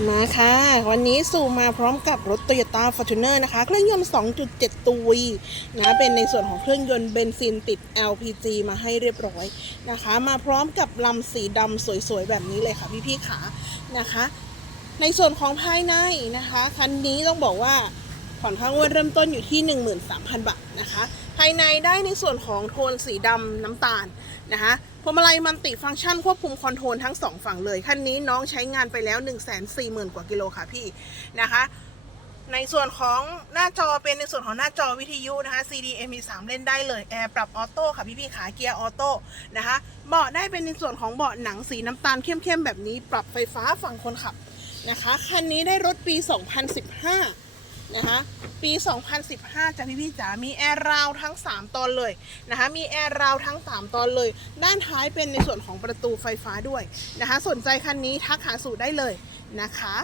มาค่ะวันนี้สู่มาพร้อมกับรถ Toyota Fortuner นะคะเครื่องยนต์ 2.7 ตัว V นะเป็นในส่วนของเครื่องยนต์เบนซินติด LPG มาให้เรียบร้อยนะคะมาพร้อมกับลำสีดำสวยๆแบบนี้เลยค่ะพี่ๆขานะคะในส่วนของภายในนะคะคันนี้ต้องบอกว่าผ่อนค่างวดเริ่มต้นอยู่ที่ 13,000 บาทนะคะภายในได้ในส่วนของโทนสีดำน้ำตาลนะคะพวงมาลัยมัลติฟังก์ชันควบคุมคอนโทรลทั้ง2ฝั่งเลยคันนี้น้องใช้งานไปแล้ว 140,000 กว่ากิโลค่ะพี่นะคะในส่วนของหน้าจอเป็นในส่วนของหน้าจอวิทยุนะคะ CD MP3 เล่นได้เลยแอร์ปรับออโต้ค่ะพี่ขาเกียร์ออโต้นะคะเบาะได้เป็นในส่วนของเบาะหนังสีน้ำตาลเข้มๆแบบนี้ปรับไฟฟ้าฝั่งคนขับนะคะคันนี้ได้รถปี 2015นะคะปี 2015จ้ะพี่จ๋ามีแอร์ราวทั้ง3ตอนเลยนะคะมีแอร์ราวทั้ง3ตอนเลยด้านท้ายเป็นในส่วนของประตูไฟฟ้าด้วยนะคะสนใจคันนี้ทักหาสู่ได้เลยนะคะ